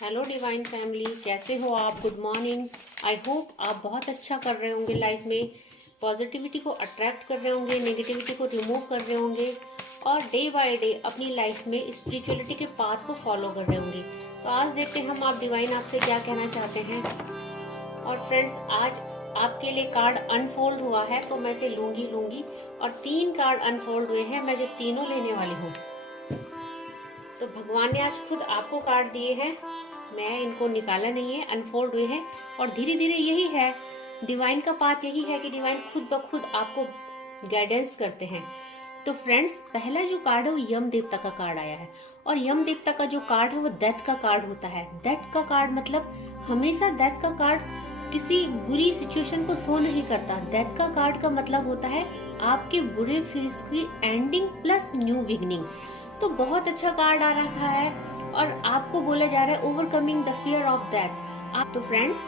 Hello divine family, कैसे हो आप? Good morning. आई होप आप बहुत अच्छा कर रहे होंगे लाइफ में। पॉजिटिविटी को अट्रैक्ट कर रहे होंगे, नेगेटिविटी को रिमूव कर रहे होंगे और डे बाय डे अपनी लाइफ में स्पिरिचुअलिटी के पाथ को फॉलो कर रहे होंगे। तो आज देखते हैं हम आप डिवाइन आपसे क्या कहना चाहते हैं। और फ्रेंड्स, आज आपके लिए कार्ड अनफोल्ड हुआ है तो मैं इसे लूंगी और 3 कार्ड अनफोल्ड हुए हैं, मैं जो तीनों लेने वाली हूँ। तो भगवान ने आज खुद आपको कार्ड दिए हैं, मैं इनको निकाला नहीं है, अनफोल्ड हुए हैं और धीरे धीरे यही है डिवाइन का पाथ, यही है कि डिवाइन खुद ब खुद आपको गाइडेंस करते हैं। तो फ्रेंड्स, पहला जो कार्ड है वो यम देवता का कार्ड आया है और यम देवता का जो कार्ड है वो डेथ का कार्ड होता है। डेथ का कार्ड मतलब हमेशा डेथ का कार्ड किसी बुरी सिचुएशन को शो नहीं करता। डेथ का कार्ड का मतलब होता है आपके बुरे फेज की एंडिंग प्लस न्यू बिगिनिंग। तो बहुत अच्छा कार्ड आ रखा है और आपको बोला जा रहा है overcoming the fear of death. आप तो फ्रेंड्स,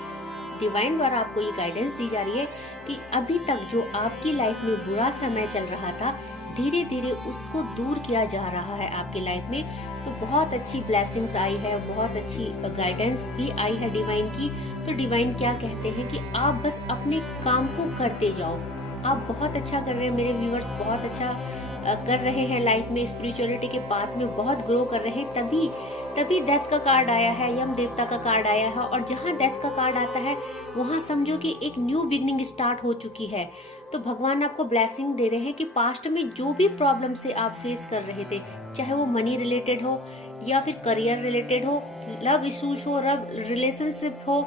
डिवाइन द्वारा आपको ये गाइडेंस दी जा रही है कि अभी तक जो आपकी लाइफ में बुरा समय चल रहा था, धीरे धीरे उसको दूर किया जा रहा है आपकी लाइफ में। तो बहुत अच्छी ब्लेसिंग्स आई है, बहुत अच्छी गाइडेंस भी आई है डिवाइन की। तो डिवाइन क्या कहते हैं कि आप बस अपने काम को करते जाओ। आप बहुत अच्छा कर रहे हैं मेरे व्यूअर्स, बहुत अच्छा कर रहे हैं लाइफ में, स्पिरिचुअलिटी के पाथ में बहुत ग्रो कर रहे हैं। तभी डेथ का कार्ड आया है, यम देवता का कार्ड आया है और जहाँ डेथ का कार्ड आता है वहाँ समझो कि एक न्यू बिगनिंग स्टार्ट हो चुकी है। तो भगवान आपको ब्लेसिंग दे रहे हैं कि पास्ट में जो भी प्रॉब्लम से आप फेस कर रहे थे, चाहे वो मनी रिलेटेड हो या फिर करियर रिलेटेड हो, लव इश्यूज हो, लव रिलेशनशिप हो,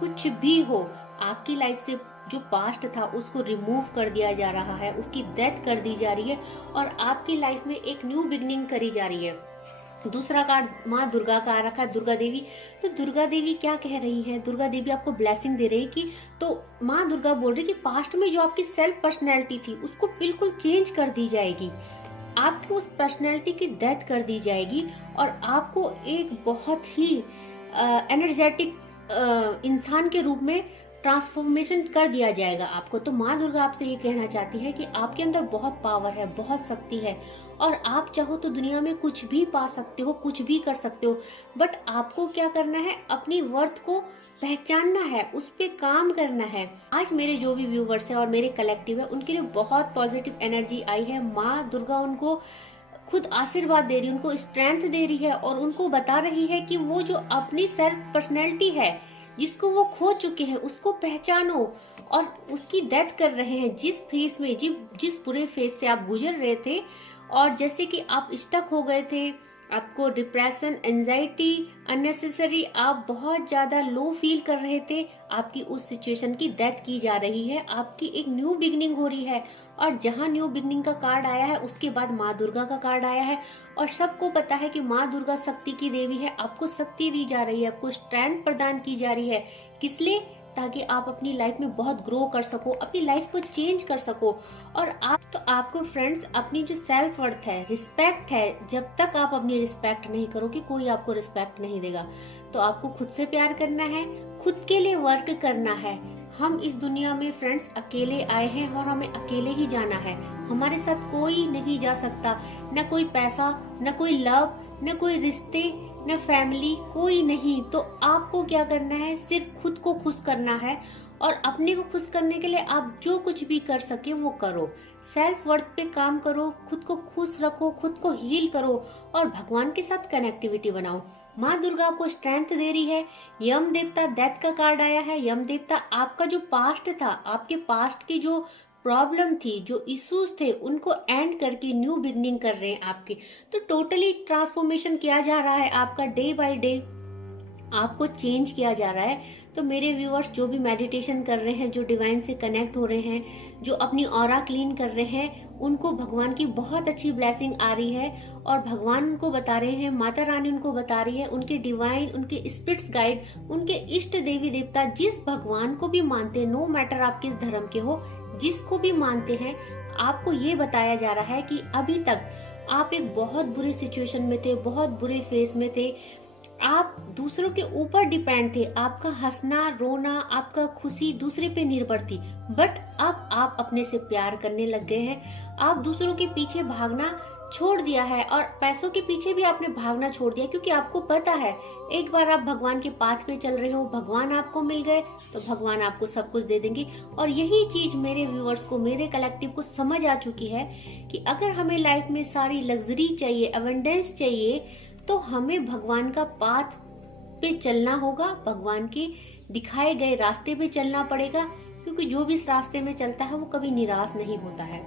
कुछ भी हो, आपकी लाइफ से जो पास्ट था उसको रिमूव कर दिया जा रहा है, उसकी डेथ कर दी जा रही है और आपकी लाइफ में एक न्यू बिगनिंग करी जा रही है। दूसरा कार्ड माँ दुर्गा का आ रखा है, दुर्गा देवी। तो दुर्गा देवी क्या कह रही है? दुर्गा देवी आपको ब्लेसिंग दे रही है कि तो माँ दुर्गा बोल रही है कि पास्ट में जो आपकी सेल्फ पर्सनैलिटी थी उसको बिल्कुल चेंज कर दी जाएगी, आपकी उस पर्सनैलिटी की डेथ कर दी जाएगी और आपको एक बहुत ही एनर्जेटिक इंसान के रूप में ट्रांसफॉर्मेशन कर दिया जाएगा आपको। तो माँ दुर्गा आपसे ये कहना चाहती है कि आपके अंदर बहुत पावर है, बहुत शक्ति है और आप चाहो तो दुनिया में कुछ भी पा सकते हो, कुछ भी कर सकते हो। बट आपको क्या करना है? अपनी वर्थ को पहचानना है, उस पे काम करना है। आज मेरे जो भी व्यूवर्स हैं और मेरे कलेक्टिव है उनके लिए बहुत पॉजिटिव एनर्जी आई है। माँ दुर्गा उनको खुद आशीर्वाद दे रही है, उनको स्ट्रेंथ दे रही है और उनको बता रही है कि वो जो अपनी सेल्फ पर्सनैलिटी है जिसको वो खो चुके हैं उसको पहचानो और उसकी डेथ कर रहे हैं। जिस फेस में जिस बुरे फेस से आप गुजर रहे थे और जैसे कि आप स्टक हो गए थे, आपको डिप्रेशन, एंजाइटी, अननेसेसरी आप बहुत ज्यादा लो फील कर रहे थे, आपकी उस सिचुएशन की डेथ की जा रही है, आपकी एक न्यू बिगनिंग हो रही है। और जहां न्यू बिगनिंग का कार्ड आया है उसके बाद माँ दुर्गा का कार्ड आया है और सबको पता है कि माँ दुर्गा शक्ति की देवी है। आपको शक्ति दी जा रही है, आपको स्ट्रेंथ प्रदान की जा रही है। किस लिए? ताकि आप अपनी लाइफ में बहुत ग्रो कर सको, अपनी लाइफ को चेंज कर सको। और आपको फ्रेंड्स अपनी जो सेल्फ वर्थ है, रिस्पेक्ट है, जब तक आप अपनी रिस्पेक्ट नहीं करोगे कोई आपको रिस्पेक्ट नहीं देगा। तो आपको खुद से प्यार करना है, खुद के लिए वर्क करना है। हम इस दुनिया में फ्रेंड्स अकेले आए हैं और हमें अकेले ही जाना है। हमारे साथ कोई नहीं जा सकता, न कोई पैसा, न कोई लव, न कोई रिश्ते, न फैमिली, कोई नहीं। तो आपको क्या करना है? सिर्फ खुद को खुश करना है और अपने को खुश करने के लिए आप जो कुछ भी कर सके वो करो। सेल्फ वर्थ पे काम करो, खुद को खुश रखो, खुद को हील करो और भगवान के साथ कनेक्टिविटी बनाओ। माँ दुर्गा आपको स्ट्रेंथ दे रही है। यम देवता डेथ का कार्ड आया है। यम देवता आपका जो पास्ट था, आपके पास्ट की जो प्रॉब्लम थी, जो इश्यूज थे, उनको एंड करके न्यू बिगनिंग कर रहे हैं आपकी। तो टोटली ट्रांसफॉर्मेशन किया जा रहा है आपका, डे बाय डे आपको चेंज किया जा रहा है। तो मेरे व्यूअर्स जो भी मेडिटेशन कर रहे हैं, जो डिवाइन से कनेक्ट हो रहे हैं, जो अपनी ऑरा क्लीन कर रहे हैं, उनको भगवान की बहुत अच्छी ब्लेसिंग आ रही है और भगवान उनको बता रहे हैं, माता रानी उनको बता रही है, उनके डिवाइन, उनके स्पिरिट्स गाइड, उनके इष्ट देवी देवता जिस भगवान को भी मानते हैं, नो मैटर आप किस धर्म के हो, जिसको भी मानते हैं, आपको ये बताया जा रहा है कि अभी तक आप एक बहुत बुरी सिचुएशन में थे, बहुत बुरे फेस में थे, आप दूसरों के ऊपर डिपेंड थे, आपका हंसना रोना, आपका खुशी दूसरे पे निर्भर थी। बट अब आप अपने से प्यार करने लग गए हैं, आप दूसरों के पीछे भागना छोड़ दिया है और पैसों के पीछे भी आपने भागना छोड़ दिया, क्योंकि आपको पता है एक बार आप भगवान के पाथ पे चल रहे हो, भगवान आपको मिल गए तो भगवान आपको सब कुछ दे देंगे। और यही चीज मेरे व्यूअर्स को, मेरे कलेक्टिव को समझ आ चुकी है कि अगर हमें लाइफ में सारी लग्जरी चाहिए, अबंडेंस चाहिए, तो हमें भगवान का पाथ पे चलना होगा, भगवान के दिखाए गए रास्ते पे चलना पड़ेगा, क्योंकि जो भी इस रास्ते में चलता है वो कभी निराश नहीं होता है।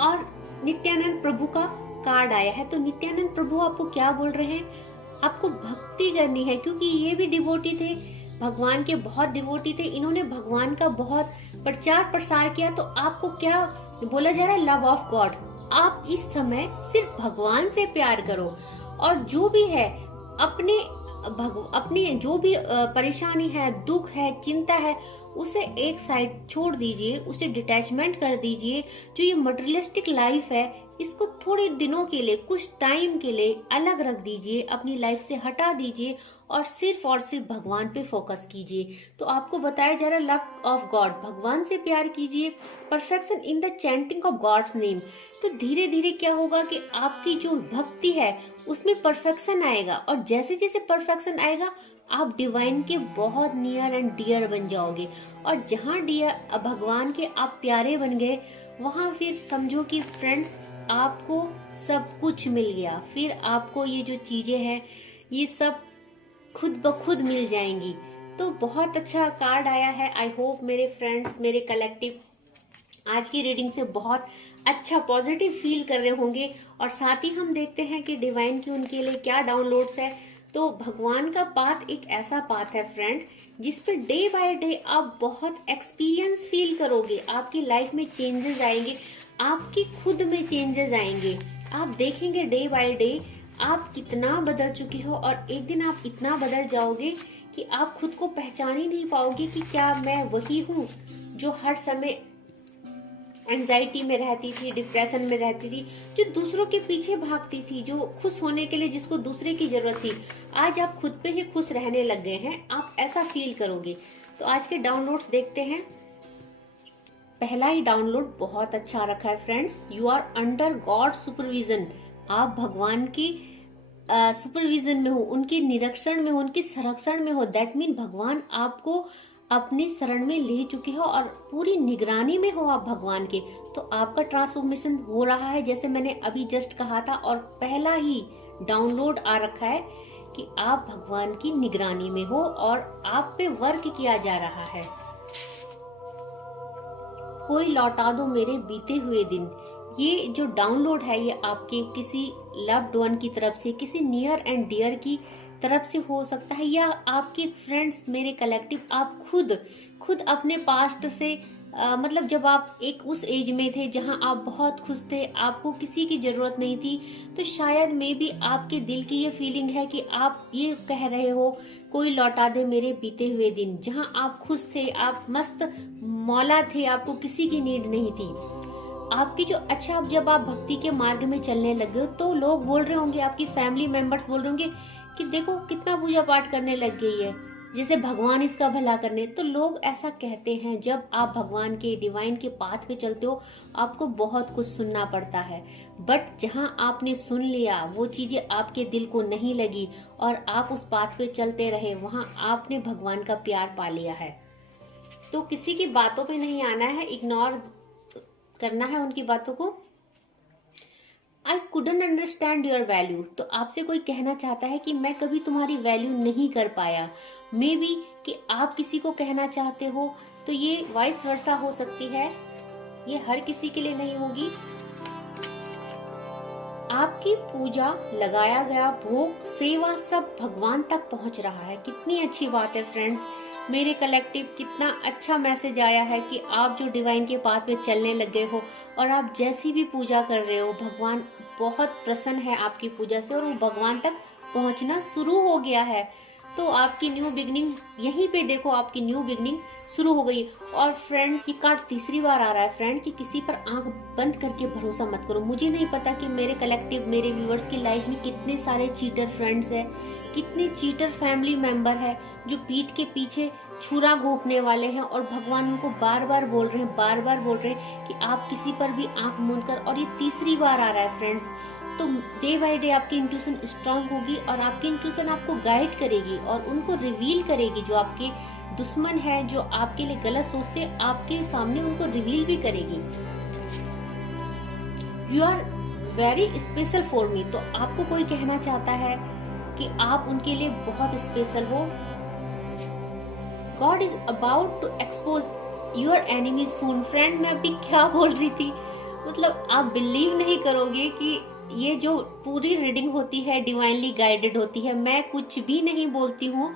और नित्यानंद प्रभु का कार्ड आया है, तो नित्यानंद प्रभु आपको क्या बोल रहे हैं, आपको भक्ति करनी है, क्योंकि ये भी डिवोटी थे, भगवान के बहुत डिवोटी थे, इन्होंने भगवान का बहुत प्रचार प्रसार किया। तो आपको क्या बोला जा रहा है, लव ऑफ गॉड। आप इस समय सिर्फ भगवान से प्यार करो, और जो भी है अपनी जो भी परेशानी है, दुख है, चिंता है, उसे एक साइड छोड़ दीजिए, उसे डिटैचमेंट कर दीजिए। जो ये मटेरियलिस्टिक लाइफ है, इसको थोड़े दिनों के लिए, कुछ टाइम के लिए अलग रख दीजिए, अपनी लाइफ से हटा दीजिए और सिर्फ भगवान पे फोकस कीजिए। तो आपको बताया जा रहा है लव ऑफ गॉड, भगवान से प्यार कीजिए, perfection in the chanting of God's name. तो धीरे धीरे क्या होगा कि आपकी जो भक्ति है उसमें परफेक्शन आएगा, और जैसे जैसे परफेक्शन आएगा आप डिवाइन के बहुत नियर एंड डियर बन जाओगे। और जहाँ डियर भगवान के आप प्यारे बन गए, वहाँ फिर समझो कि फ्रेंड्स आपको सब कुछ मिल गया। फिर आपको ये जो चीजें हैं ये सब खुद ब खुद मिल जाएंगी। तो बहुत अच्छा कार्ड आया है। आई होप मेरे फ्रेंड्स, मेरे कलेक्टिव आज की रीडिंग से बहुत अच्छा पॉजिटिव फील कर रहे होंगे। और साथ ही हम देखते हैं कि डिवाइन की उनके लिए क्या डाउनलोड्स है। तो भगवान का पाथ एक ऐसा पाथ है फ्रेंड, जिस पे डे बाय डे आप बहुत एक्सपीरियंस फील करोगे, आपकी लाइफ में चेंजेस आएंगे, आपकी खुद में चेंजेस आएंगे। आप देखेंगे डे बाय डे आप कितना बदल चुके हो, और एक दिन आप इतना बदल जाओगे कि आप खुद को पहचान ही नहीं पाओगे कि क्या मैं वही हूँ जो हर समय एंजाइटी में रहती थी, डिप्रेशन में रहती थी, जो दूसरों के पीछे भागती थी, जो खुश होने के लिए जिसको दूसरे की जरूरत थी। आज आप खुद पे ही खुश रहने लग गए हैं, आप ऐसा फील करोगे। तो आज के डाउनलोड्स देखते हैं। पहला ही डाउनलोड बहुत अच्छा रखा है friends, you are under God supervision. आप भगवान की सुपरविजन में हो, उनके निरीक्षण में हो, उनके संरक्षण में हो। दैट मीन भगवान आपको अपनी शरण में ले चुके हो और पूरी निगरानी में हो आप भगवान के। तो आपका ट्रांसफॉर्मेशन हो रहा है, जैसे मैंने अभी जस्ट कहा था। और पहला ही डाउनलोड आ रखा है कि आप भगवान की निगरानी में हो और आप पे वर्क किया जा रहा है। कोई लौटा दो मेरे बीते हुए दिन। ये जो डाउनलोड है ये आपके किसी लव्ड वन की तरफ से, किसी नियर एंड डियर की तरफ से हो सकता है, या आपके फ्रेंड्स, मेरे कलेक्टिव, आप खुद अपने पास्ट से मतलब जब आप एक उस एज में थे जहां आप बहुत खुश थे, आपको किसी की जरूरत नहीं थी, तो शायद में भी आपके दिल की ये फीलिंग है कि आप ये कह रहे हो कोई लौटा दे मेरे बीते हुए दिन, जहां आप खुश थे, आप मस्त मौला थे, आपको किसी की नीड नहीं थी। आपकी जो अच्छा, अब जब आप भक्ति के मार्ग में चलने लगे हो तो लोग बोल रहे होंगे, आपकी फैमिली मेंबर्स बोल रहे होंगे कि देखो कितना पूजा पाठ करने लग गई है, जैसे भगवान इसका भला करने। तो लोग ऐसा कहते हैं, जब आप भगवान के डिवाइन के पाथ पे चलते हो आपको बहुत कुछ सुनना पड़ता है, बट जहां आपने सुन लिया वो चीजें आपके दिल को नहीं लगी और आप उस पाथ पे चलते रहे, वहां आपने भगवान का प्यार पा लिया है। तो किसी की बातों पे नहीं आना है, इग्नोर करना है उनकी बातों को। I couldn't understand your value. तो आपसे कोई कहना चाहता है कि मैं कभी तुम्हारी वैल्यू नहीं कर पाया। मे बी कि आप किसी को कहना चाहते हो, तो ये वाइस वर्सा हो सकती है, ये हर किसी के लिए नहीं होगी। आपकी पूजा, लगाया गया भोग, सेवा सब भगवान तक पहुंच रहा है। कितनी अच्छी बात है फ्रेंड्स, मेरे कलेक्टिव, कितना अच्छा मैसेज आया है कि आप जो डिवाइन के पाथ में चलने लग गए हो और आप जैसी भी पूजा कर रहे हो, भगवान बहुत प्रसन्न है आपकी पूजा से और वो भगवान तक पहुंचना शुरू हो गया है। तो आपकी न्यू बिगनिंग यहीं पे देखो, आपकी न्यू बिगनिंग शुरू हो गई। और फ्रेंड्स, ये कार्ड तीसरी बार आ रहा है फ्रेंड कि किसी पर आंख बंद करके भरोसा मत करो। मुझे नहीं पता कि मेरे कलेक्टिव, मेरे व्यूअर्स की लाइफ में कितने सारे चीटर फ्रेंड्स हैं, कितने चीटर फैमिली मेंबर है जो पीठ के पीछे छुरा घोंपने वाले हैं और भगवान उनको बार बार बोल रहे हैं, बार बार बोल रहे हैं कि आप किसी पर भी आंख मूंद कर। और ये तीसरी बार आ रहा है फ्रेंड्स। तो डे बाय डे आपकी इंट्यूशन स्ट्रांग होगी और आपकी इंट्यूशन आपको गाइड करेगी और उनको रिवील करेगी। जो आपके दुश्मन है, जो आपके लिए गलत सोचते हैं, आपके सामने उनको रिवील भी करेगी। You are very special for me. तो आपको कोई कहना चाहता है कि आप उनके लिए बहुत स्पेशल हो। God is about to expose your enemy soon। Friend, मैं अभी क्या बोल रही थी, मतलब आप बिलीव नहीं करोगे कि ये जो पूरी रीडिंग होती है डिवाइनली गाइडेड होती है। मैं कुछ भी नहीं बोलती हूँ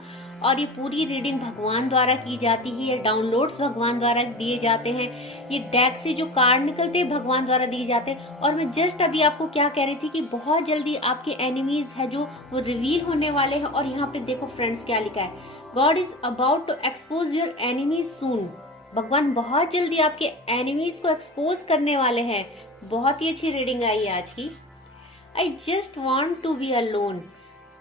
और ये पूरी रीडिंग भगवान द्वारा की जाती है। ये डाउनलोड्स भगवान द्वारा दिए जाते हैं। ये डेक से जो कार्ड निकलते हैं भगवान द्वारा दिए जाते हैं। और मैं जस्ट अभी आपको क्या कह रही थी कि बहुत जल्दी आपके एनिमीज है जो वो रिवील होने वाले हैं। और यहाँ पे देखो फ्रेंड्स क्या लिखा है, God is about to expose your enemies soon. भगवान बहुत जल्दी आपके एनिमीज को एक्सपोज करने वाले हैं। बहुत ही अच्छी रीडिंग आई है आज की। I just want to be alone.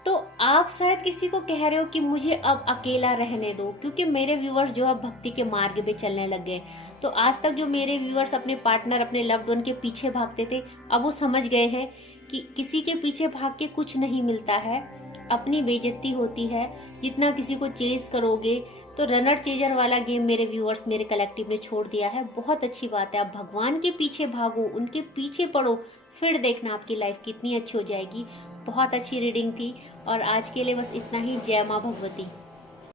तो आप शायद किसी को कह रहे हो कि मुझे अब अकेला रहने दो, क्योंकि मेरे व्यूअर्स जो अब भक्ति के मार्ग पे चलने लग गए। तो आज तक जो मेरे व्यूअर्स अपने पार्टनर, अपने लव्ड वन के पीछे भागते थे, अब वो समझ गए हैं कि किसी के पीछे भाग के कुछ नहीं मिलता है, अपनी बेइज्जती होती है। जितना किसी को चेस करोगे, तो रनर चेजर वाला गेम मेरे व्यूअर्स, मेरे कलेक्टिव ने छोड़ दिया है। बहुत अच्छी बात है, आप भगवान के पीछे भागो, उनके पीछे पड़ो, फिर देखना आपकी लाइफ कितनी अच्छी हो जाएगी। बहुत अच्छी रीडिंग थी और आज के लिए बस इतना ही। जय माँ भगवती।